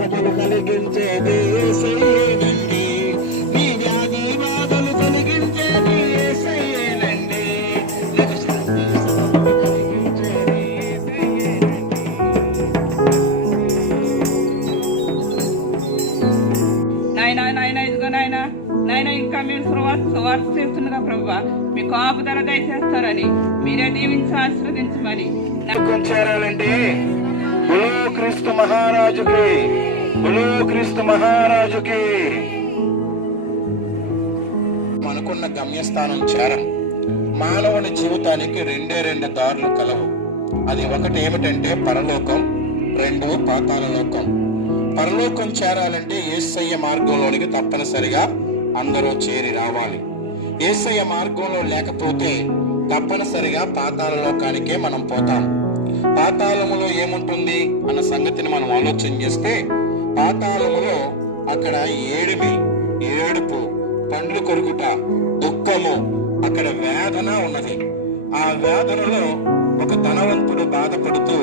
స్వస్థతను కలిగించేది యేసయ్యేనండి. నీ వ్యాధి బాధలు తొలగించేది యేసయ్యేనండి. నీకు శాంతి సమాధానం కలిగించేది యేసయ్యేనండి. నాయన నాయన ఇదిగో నాయన నాయన ఇంకా మీరు సువార్త చేస్తుండగా ప్రభా మీ కాపుదల దయచేస్తారని మీరే దీవించి ఆశీర్వదించమని చేరాలంటే బులో క్రీస్తు మహారాజుకి, బులో క్రీస్తు మహారాజుకి. అనుకున్న గమ్యస్థానం చేరం. మానవుని జీవితానికి రెండు దారులు కలవు. అది ఒకటి ఏమిటంటే పరలోకం, రెండు పాతాళ లోకం. పరలోకం చేరాలంటే యేసయ్య మార్గంలోనికి తప్పనిసరిగా అందరూ చేరి రావాలి. యేసయ్య మార్గంలో లేకపోతే తప్పనిసరిగా పాతాళ లోకానికే మనం పోతాం. పాతాళములో ఏముంటుంది అన్న సంగతిని మనం ఆలోచన చేస్తే, పాతాళములో అక్కడ ఏడిమి, ఏడుపు, పండ్లు కొరుకుట, దుఃఖము, అక్కడ వేదన ఉన్నది. ఆ వేదనలో ఒక ధనవంతుడు బాధపడుతూ